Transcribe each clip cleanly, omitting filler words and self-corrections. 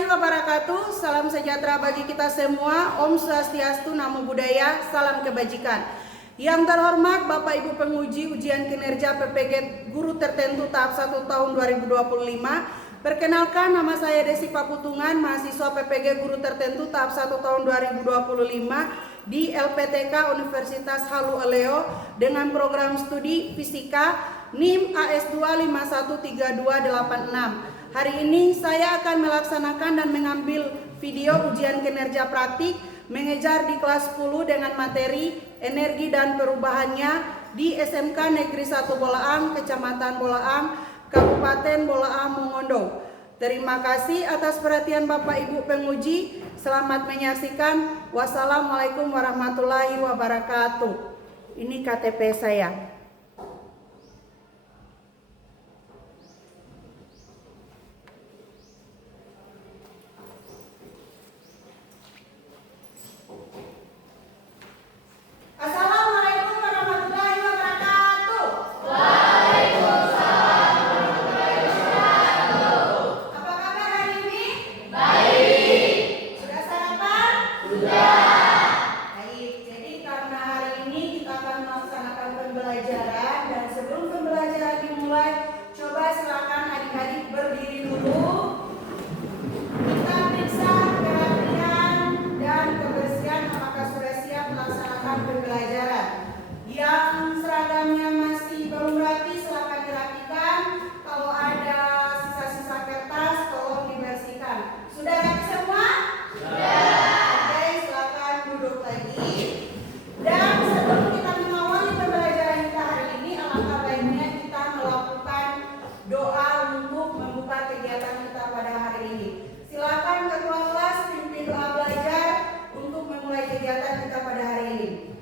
warahmatullahi wabarakatuh. Salam sejahtera bagi kita semua. Om Swastiastu, Namo Buddhaya, salam kebajikan. Yang terhormat Bapak Ibu penguji ujian kinerja PPG Guru Tertentu tahap 1 tahun 2025. Perkenalkan, nama saya Desi Paputungan, mahasiswa PPG Guru Tertentu tahap 1 tahun 2025 di LPTK Universitas Halu Oleo dengan program studi Fisika NIM AS2 513286. Hari ini saya akan melaksanakan dan mengambil video ujian kinerja praktik mengejar di kelas 10 dengan materi energi dan perubahannya di SMK Negeri 1 Bolaang, Kecamatan Bolaang, Kabupaten Bolaang, Mongondo. Terima kasih atas perhatian Bapak Ibu penguji. Selamat menyaksikan. Wassalamualaikum warahmatullahi wabarakatuh. Ini KTP saya. Assalamualaikum warahmatullahi wabarakatuh. Waalaikumsalam warahmatullahi wabarakatuh. Apa kabar hari ini? Baik. Sudah sarapan? Sudah. Baik, jadi karena hari ini kita akan melaksanakan pembelajaran, dan sebelum pembelajaran dimulai, coba silakan adik-adik berdiri dulu. Kita periksa kerapian dan kebersihan apakah sudah siap melaksanakan pembelajaran. Yang seragamnya masih belum rapi, silakan dirapikan. Kalau ada sisa-sisa kertas, tolong dibersihkan. Sudah rapi semua? Sudah. Oke, silakan duduk lagi. Dan sebelum kita mengawali pembelajaran kita hari ini, alangkah baiknya kita melakukan doa untuk membuka kegiatan kita pada hari ini. Silakan ketua kelas pimpin doa belajar untuk memulai kegiatan kita pada hari ini.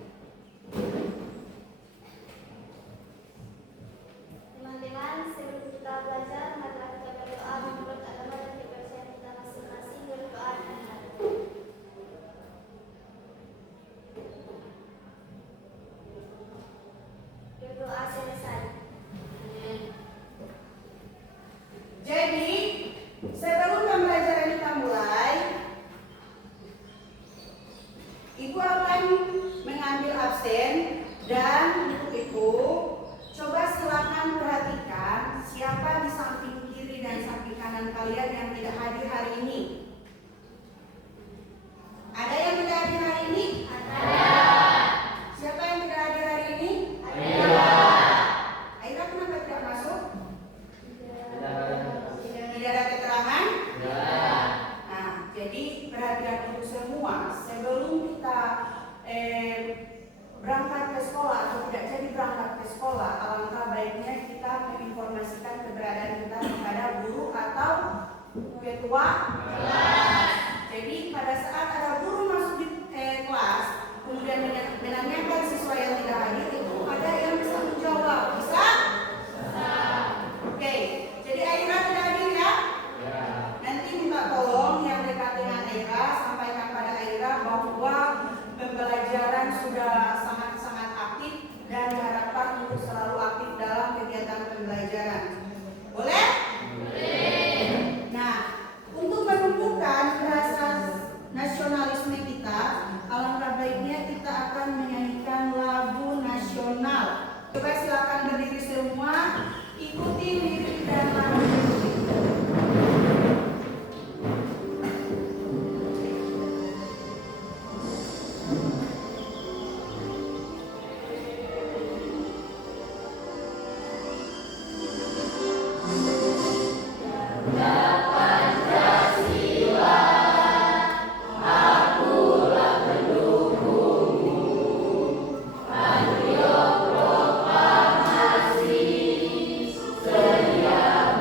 Teman-teman, sebelum kita belajar, marilah kita berdoa menurut agama dan kepercayaan kita masing-masing. Berdoa dengan hati. Berdoa selesai. Jadi, sebelum pembelajaran kita mulai, Ibu akan mengambil absen, dan untuk itu coba silakan perhatikan siapa di samping kiri dan samping kanan kalian yang tidak hadir hari ini. Ada yang tidak hadir hari ini? Ada. Siapa yang tidak hadir hari ini? Ada. Aira kenapa tidak masuk? Tidak ada keterangan? Nah, jadi perhatian untuk semua, sebelum kita berangkat ke sekolah atau tidak jadi berangkat ke sekolah, alangkah baiknya kita menginformasikan keberadaan kita kepada guru atau ketua kelas. Jadi pada saat ada guru masuk di kelas, kemudian menanyakan siswa yang tidak hadir, itu ada yang bisa menjawab. Bisa? Oke, jadi Aira tidak hadir ya? Nanti minta tolong yang dekat dengan Aira, sampaikan pada Aira bahwa pembelajaran sudah sangat-sangat aktif dan diharapkan untuk selalu aktif dalam kegiatan pembelajaran. Boleh? Boleh. Nah, untuk menumbuhkan rasa nasionalisme kita, alangkah baiknya kita akan menyanyikan lagu nasional. Coba silakan berdiri semua, ikuti lirik dan lagu. Sedia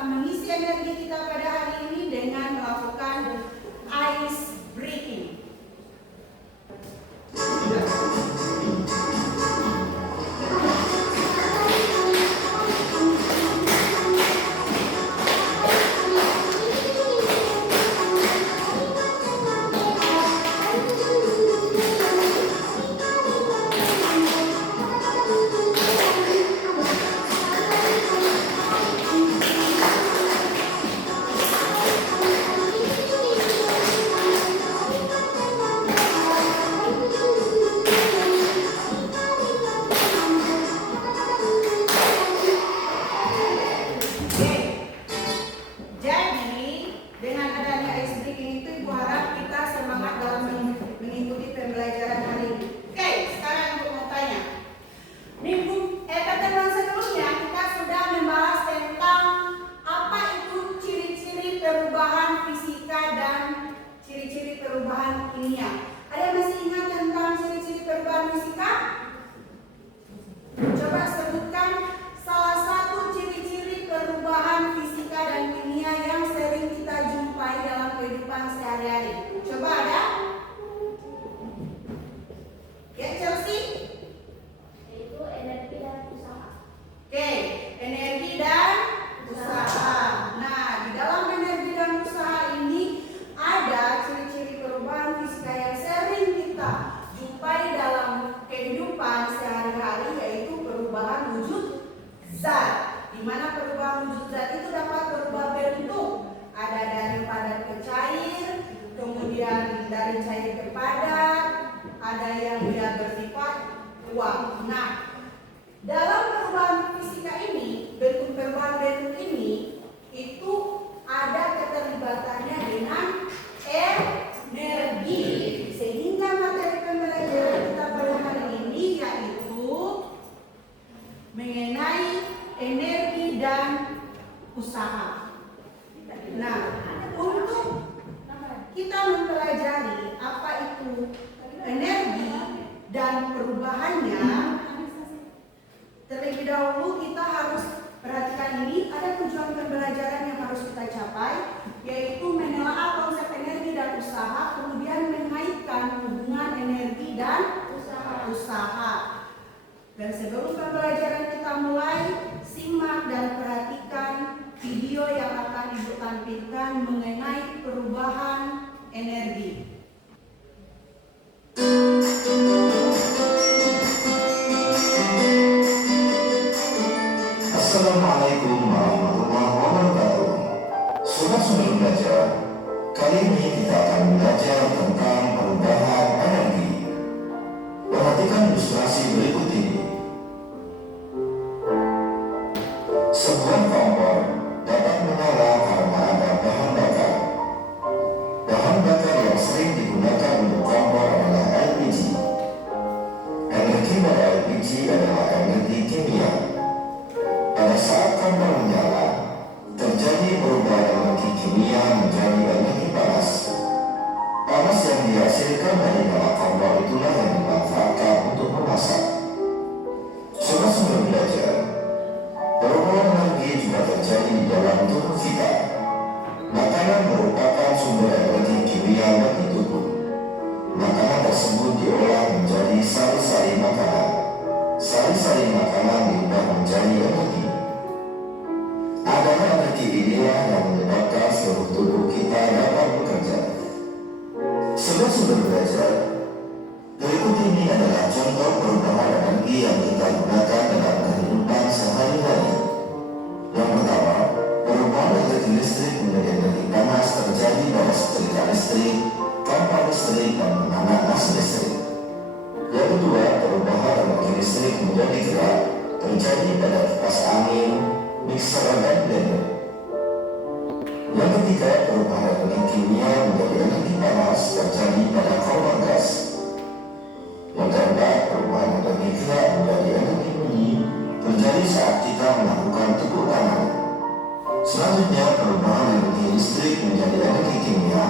akan mengisi energi kita pada hari ini dengan melakukan ice breaking. Dari cair ke padat, ada yang dia bersifat uap. Nah, dalam perubahan fisika ini, bentuk perubahan bentuk ini itu ada keterlibatannya dengan energi. Sehingga materi pembelajaran kita pada hari ini yaitu mengenai energi dan usaha. Nah, untuk kita mempelajari apa itu energi dan perubahannya, terlebih dahulu kita harus perhatikan ini, ada tujuan pembelajaran yang harus kita capai, yaitu menelaah konsep energi dan usaha, kemudian mengaitkan hubungan energi dan usaha. Dan sebelum pembelajaran kita mulai, simak dan perhatikan video yang akan Ibu tampilkan mengenai perubahan energi. Assalamualaikum warahmatullahi wabarakatuh. Sobat-sobat belajar, kali ini kita akan belajar tentang perubahan energi. Perhatikan ilustrasi berikut ini. Sebuah kompor dapat menyala karena ada bahan bakar. Bahan bakar yang sering digunakan untuk kompor adalah LPG. Energi pada LPG adalah energi kimia. Pada saat kompor menyala, terjadi perubahan energi kimia menjadi energi panas. Panas yang dihasilkan dari dalam kompor itulah yang dimanfaatkan untuk memasak. Sobat-sobat belajar, perubahan energi juga terjadi di dalam tubuh kita. Makanan merupakan sumber energi kimia bagi tubuh. Makanan tersebut diolah menjadi sari-sari makanan. Sari-sari makanan diubah menjadi energi. Adanya energi inilah yang menyebabkan seluruh tubuh kita dapat bekerja. Sobat-sobat belajar, berikut ini adalah contoh perubahan energi yang kita gunakan dalam kehidupan sehari-hari. Yang pertama, perubahan energi listrik menjadi energi panas terjadi pada setrika listrik, pompa listrik, dan penghangat as listrik. Yang kedua, perubahan energi listrik menjadi gerak terjadi pada kipas angin, mixer, dan blender. Yang ketiga, perubahan energi kimia menjadi energi panas terjadi pada kompor gas. Yang keempat, perubahan energi gerak menjadi energi bunyi terjadi saat kita melakukan tepuk tangan. Selanjutnya, perubahan energi listrik menjadi energi kimia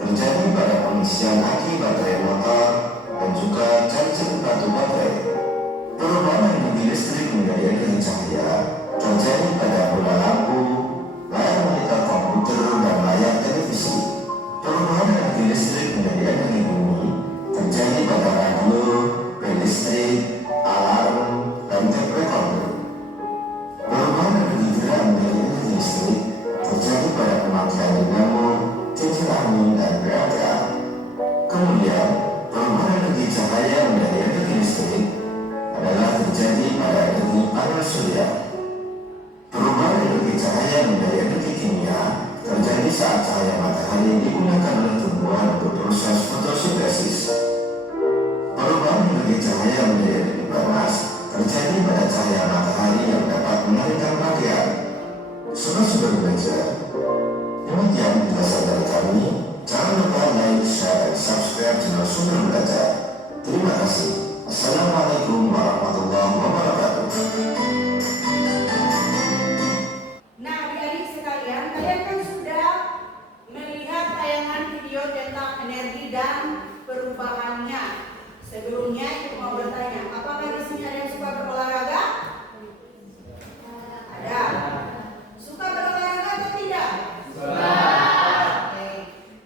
terjadi pada pengisian aki baterai motor dan juga charger batu baterai. Perubahan energi listrik menjadi energi cahaya terjadi pada bola lampu, surya. Perubahan energi cahaya menjadi energi kimia terjadi saat cahaya matahari digunakan oleh tumbuhan untuk proses fotosintesis. Perubahan energi cahaya menjadi energi panas terjadi pada cahaya matahari yang dapat mengalirkan pakaian. Saudara-saudara belajar, demikian penjelasan dari kami. Jangan lupa like, share, dan subscribe channel Sumber Belajar. Terima kasih. Assalamualaikum warahmatullahi wabarakatuh. Nah, adik-adik sekalian, kalian kan sudah melihat tayangan video tentang energi dan perubahannya. Sebelumnya itu mau bertanya, apakah di sini ada yang suka berolahraga? Ada. Suka berolahraga atau tidak? Suka. Oke.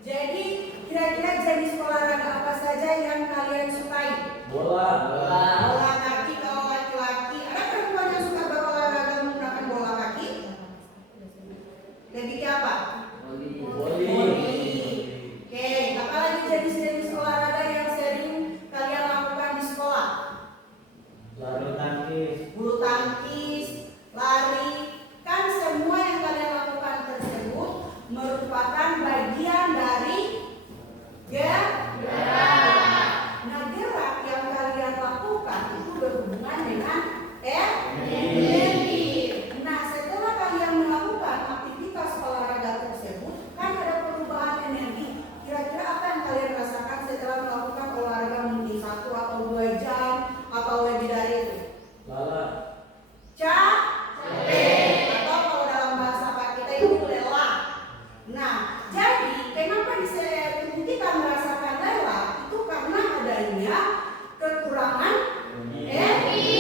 Jadi kira-kira jenis olahraga apa saja yang kalian sukai? Bola. Bola kaki kalau laki-laki. Ada perempuan yang suka berolahraga menggunakan bola kaki? Lebih ke apa? Voli. Oke, apalagi jenis-jenis olahraga yang sering kalian lakukan di sekolah? Lari tangkis. Bulu tangkis, lari. Kan semua yang kalian lakukan tersebut merupakan bagian dari gerak. Nah, gerak yang kalian lakukan itu berhubungan dengan energi. Nah, setelah kalian melakukan aktivitas olahraga tersebut, kan ada perubahan energi. Kira-kira apa yang kalian rasakan setelah melakukan olahraga mungkin 1 atau 2 jam atau lebih dari itu? Lelah. Capek, atau kalau dalam bahasa Pak kita itu lelah. Nah, jadi kenapa tubuh kita merasakan lelah? Itu karena adanya kekurangan energi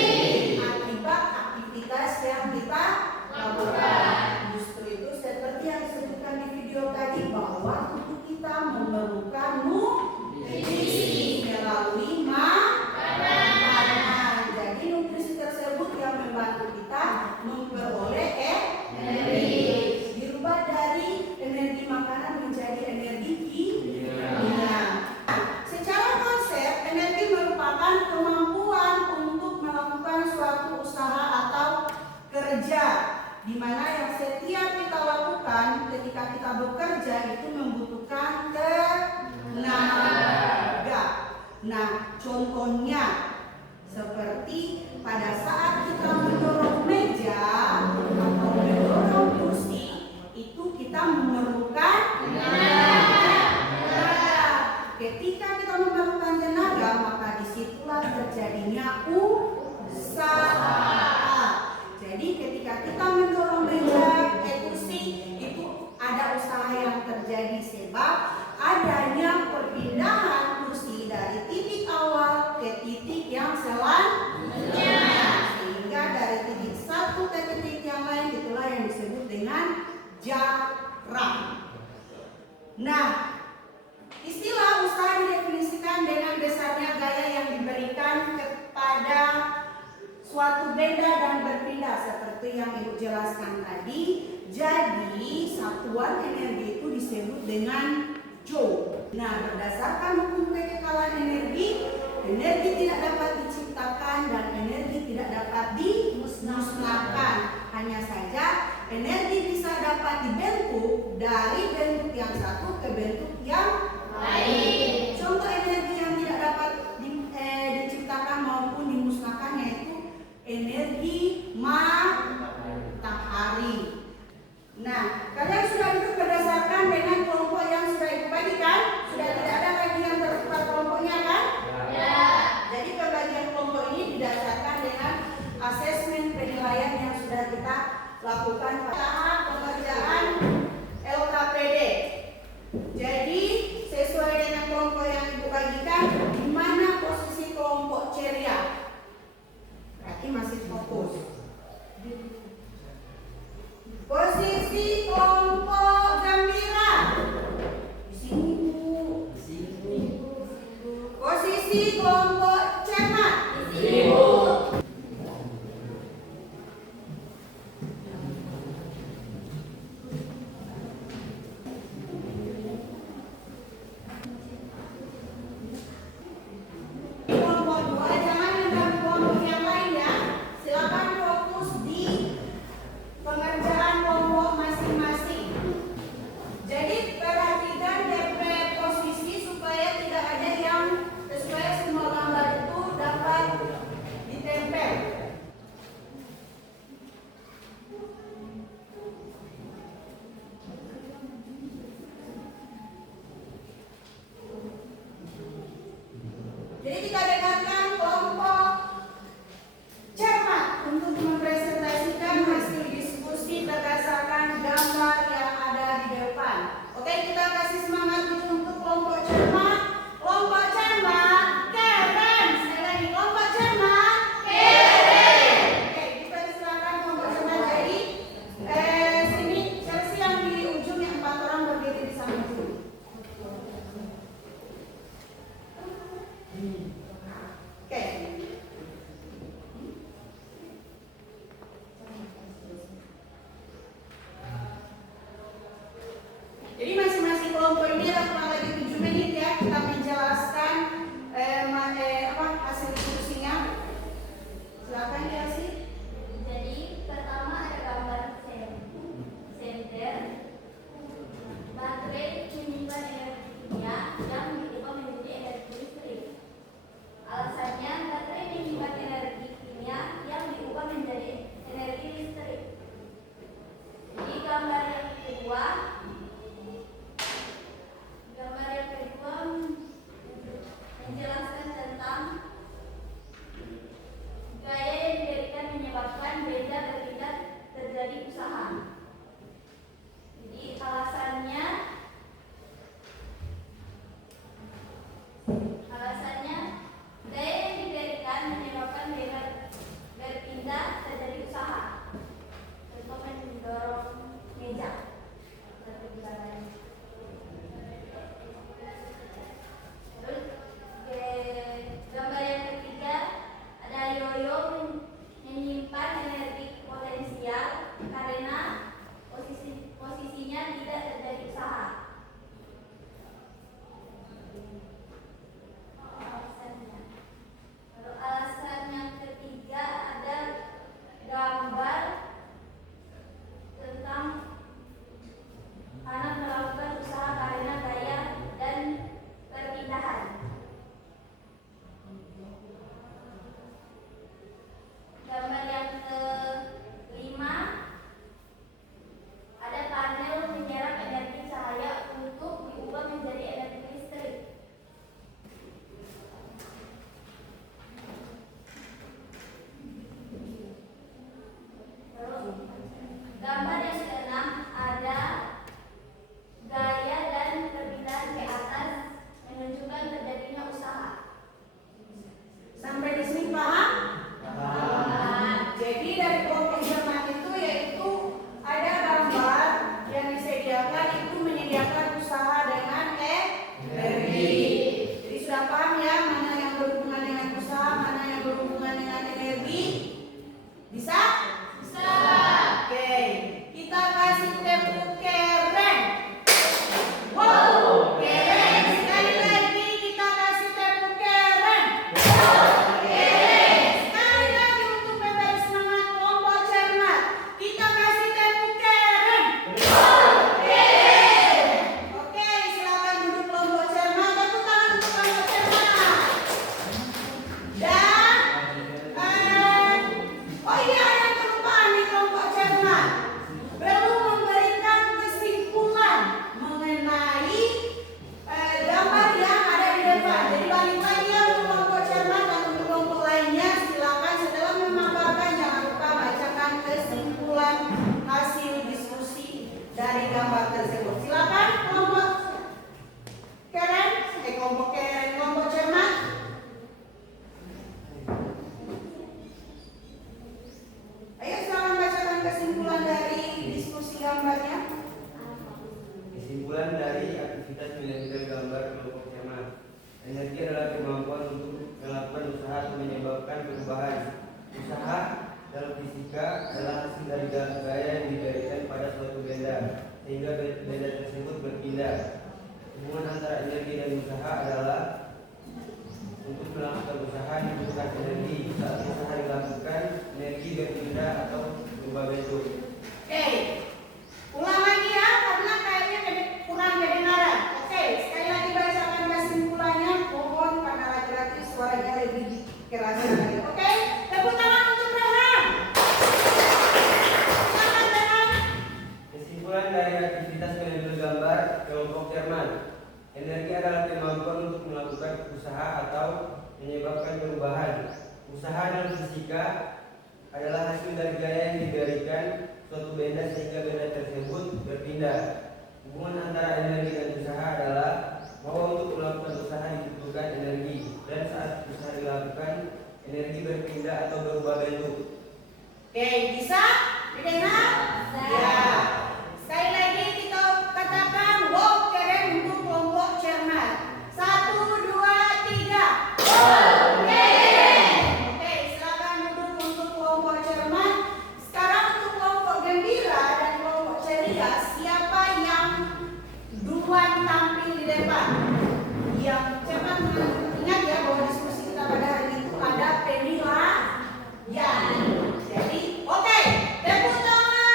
akibat aktivitas yang kita lakukan. Justru itu seperti yang disebutkan di video tadi bahwa tubuh kita memerlukan nutrisi melalui makanan. Jadi nutrisi tersebut yang membantu kita memperoleh energi. Dirubah dari energi makanan menjadi energi kimia. Secara konsep, energi merupakan kemampuan untuk melakukan suatu usaha atau kerja, di mana yang setiap kita lakukan ketika kita bekerja itu membutuhkan tenaga. Nah, contohnya seperti pada saat kita mendorong meja atau mendorong kursi, itu kita memerlukan tenaga. Ketika kita memerlukan tenaga, maka disitulah terjadinya usaha. Jadi ketika kita mendorong meja, kursi, itu ada usaha yang terjadi sebab adanya perpindahan kursi dari titik awal ke titik yang selanjutnya. Sehingga dari titik satu ke titik yang lain itulah yang disebut dengan jarak. Nah, istilah usaha didefinisikan dengan besarnya gaya yang diberikan kepada suatu benda dan berpindah seperti yang Ibu jelaskan tadi. Jadi satuan energi itu disebut dengan joule. Nah, berdasarkan hukum kekekalan energi, energi tidak dapat diciptakan dan energi tidak dapat dimusnahkan. Hanya saja energi bisa dapat dibentuk dari bentuk yang satu ke bentuk yang lain. Contoh energi yang tidak dapat diciptakan maupun dimusnahkan yaitu energi matahari. Nah, kalian sudah duduk berdasarkan dengan kelompok yang sudah Ibu bagikan? Sudah tidak ada lagi yang tertukar kelompoknya kan? Ya. Jadi pembagian kelompok ini didasarkan dengan asesmen penilaian yang sudah kita lakukan pada pengerjaan LKPD. Jadi sesuai dengan kelompok yang Ibu bagikan, di mana posisi kelompok ceria? Berarti masih fokus. Posisi kelompok gembira di sini Bu. Posisi kelompok cermat di sini Bu. Kelompok 2 jangan mengganggu kelompok yang lain ya. Silakan fokus energi dan usaha adalah untuk melakukan usaha dibutuhkan energi. Saat usaha dilakukan, energi berpindah atau berubah bentuk. Oke, ulang lagi ya, karena kayaknya kurang kedengaran. Oke, sekali lagi bacakan kesimpulannya. Mohon karena laki-laki suaranya lebih keras lagi. Oke, tepuk tangan untuk Rehan. Silakan Rehan. Kesimpulan dari aktivitas mengambil gambar kelompok Jerman. Energi adalah kemampuan untuk melakukan usaha atau menyebabkan perubahan. Usaha dalam fisika adalah hasil dari gaya yang diberikan suatu benda sehingga benda tersebut berpindah. Hubungan antara energi dan usaha adalah bahwa untuk melakukan usaha dibutuhkan energi, dan saat usaha dilakukan, energi berpindah atau berubah bentuk. Oke, bisa didengar? Ya. Sekali lagi kita katakan wow keren untuk kelompok Jerman. 1, 2, 3. Wow keren. Oke, silakan duduk untuk kelompok Jerman. Sekarang untuk kelompok gembira dan kelompok ceria, siapa yang duluan tampil di depan? Yang cepat ingat ya bahwa diskusi kita pada hari itu ada penilaian. Jadi, oke, tepuk tangan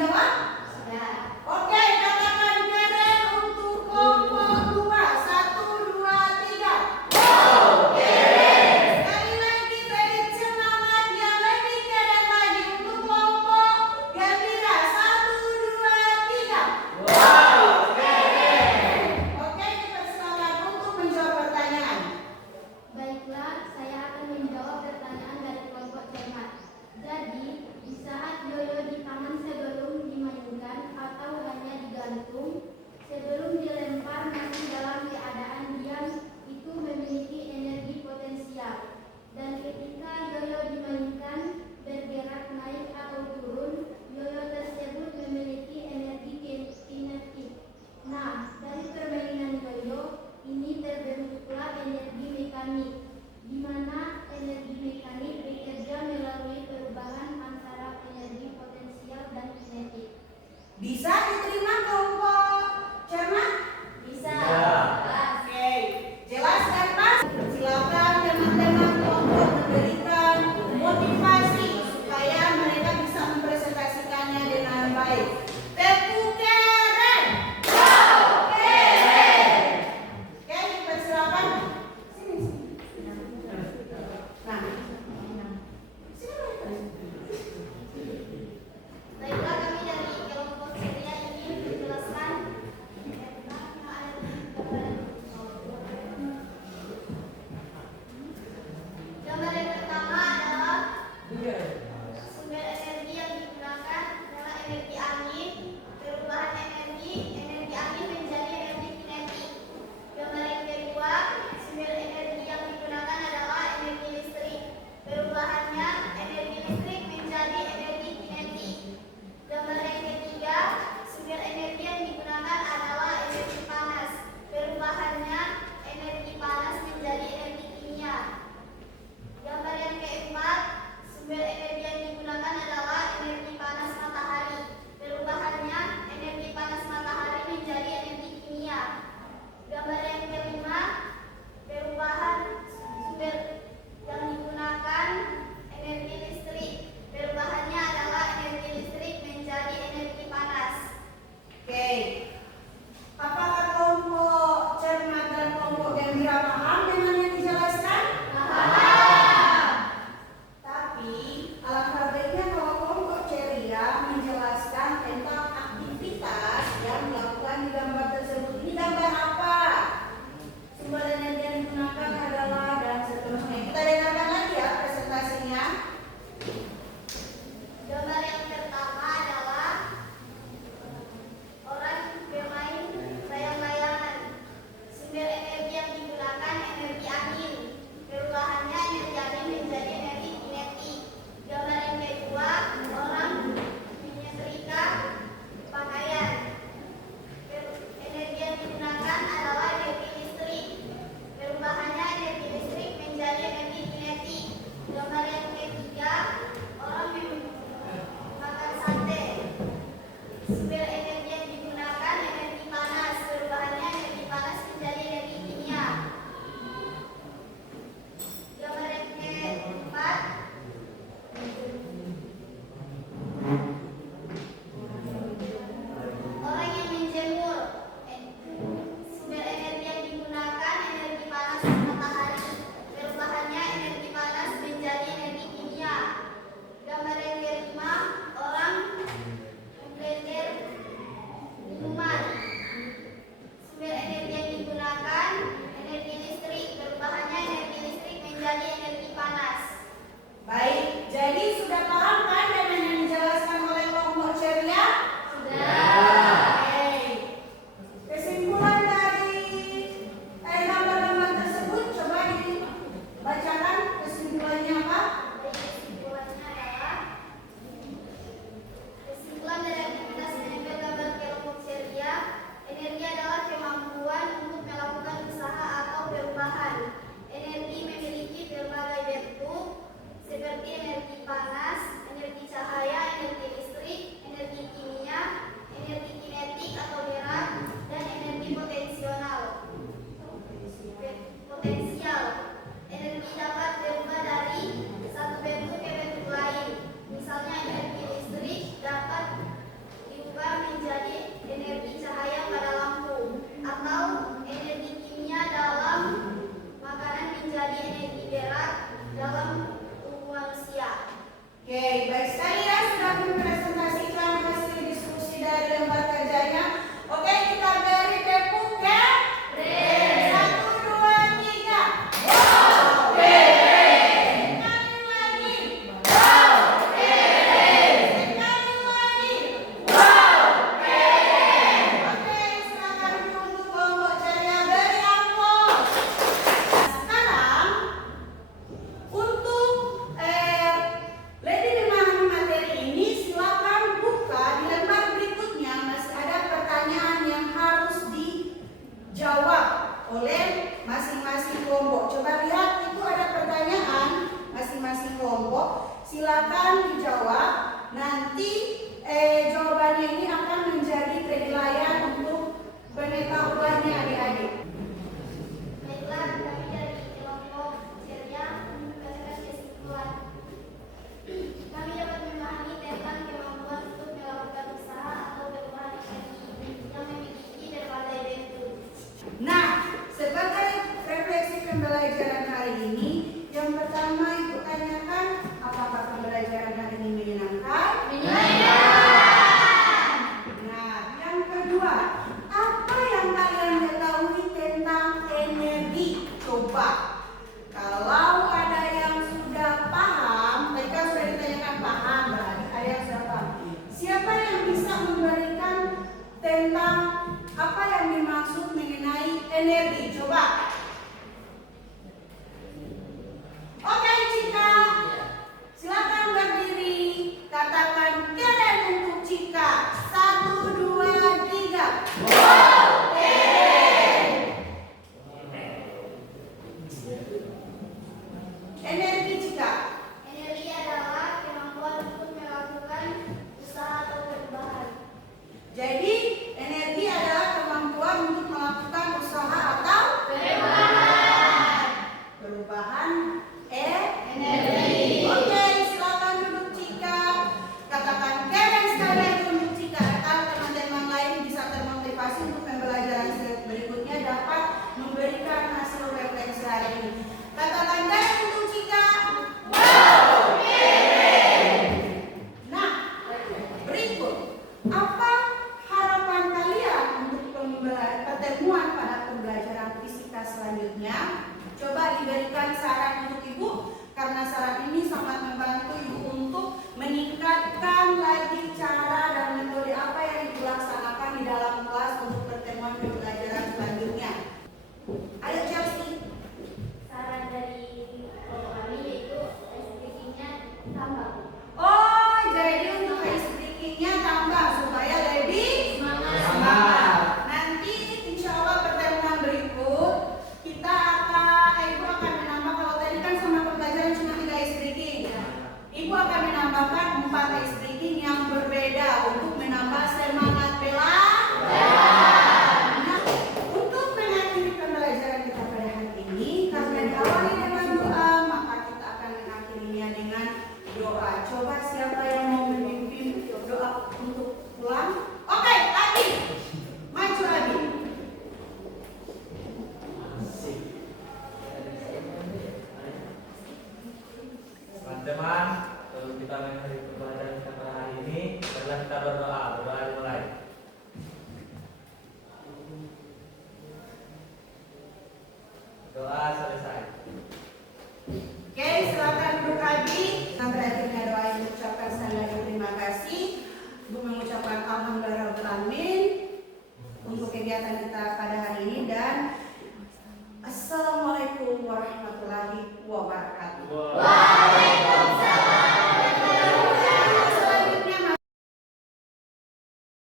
menjawab? Sudah. Oke, katakan keren untuk kelompok 2. 1, 2, 3. Sekali lagi beri semangat yang lebih keren lagi untuk kelompok gembira. 1, 2, 3. Oke, dipersilakan untuk menjawab pertanyaan. Baiklah, saya akan menjawab pertanyaan dari kelompok cermat. Jadi, di saat yoyo di tangan sebelum dimainkan atau hanya digantung, sebelum dilempar masih dalam keadaan diam, itu memiliki energi potensial. Dan ketika yoyo dimainkan, bergerak naik atau turun, yoyo tersebut memiliki energi kinetik. Nah, dari permainan yoyo ini terbentuklah energi mekanik, di mana energi mekanik bekerja melalui perubahan antara energi potensial dan kinetik. Bisa diterima kelompok cermat? Bisa. Oke, jelas kan Mas? Silakan teman-teman kelompok memberikan motivasi supaya mereka bisa mempresentasikannya dengan baik. Tepuk keren. Oke, dipersilakan. Sini. Nah, sini. Baiklah, kami dari kelompok ceria ingin menjelaskan tentang gambar yang pertama adalah sumber energi yang digunakan adalah energi angin. tentang apa yang dimaksud mengenai energi. Coba. Oke, Cika. Silakan berdiri. Katakan keren untuk Cika. 1, 2, 3. Energi, Cika. Energi adalah kemampuan untuk melakukan usaha atau perubahan. Jadi, energi adalah kemampuan untuk melakukan usaha atau perubahan energi. Oke, silakan duduk Cika. Katakan keren sekali untuk Cika. Agar teman-teman lain bisa termotivasi untuk pembelajaran berikutnya dapat memberikan hasil refleksi hari ini. Katakan keren untuk Cika. Nah, berikut. Apa harapan kalian untuk pertemuan pada pembelajaran fisika selanjutnya? Coba diberikan saran untuk Ibu, karena saran ini sangat membantu Ibu untuk meningkatkan lagi cara dan metode apa yang dilaksanakan di dalam kelas untuk pertemuan pembelajaran selanjutnya. Ayo Chelsea. Saran dari kelompok kami yaitu ice breakingnya tambah. Oh, jadi untuk ice breakingnya tambah supaya lebih semangat. Nanti insya Allah pertemuan berikut kita Ibu akan menambah, kalau tadi kan sama pembelajaran cuma 3 ice breaking. Ibu akan menambahkan 4 ice breaking yang berbeda untuk menambah semangat belajar. Nah, untuk mengakhiri pembelajaran kita pada hari ini, karena diawali dengan doa, maka kita akan mengakhirinya dengan doa. Coba siapa yang mau memimpin doa untuk pulang? Oke, Abi. Maju Abi. Teman-teman, sebelum kita mengakhiri pembelajaran kita pada hari ini, marilah kita berdoa. Berdoa dimulai.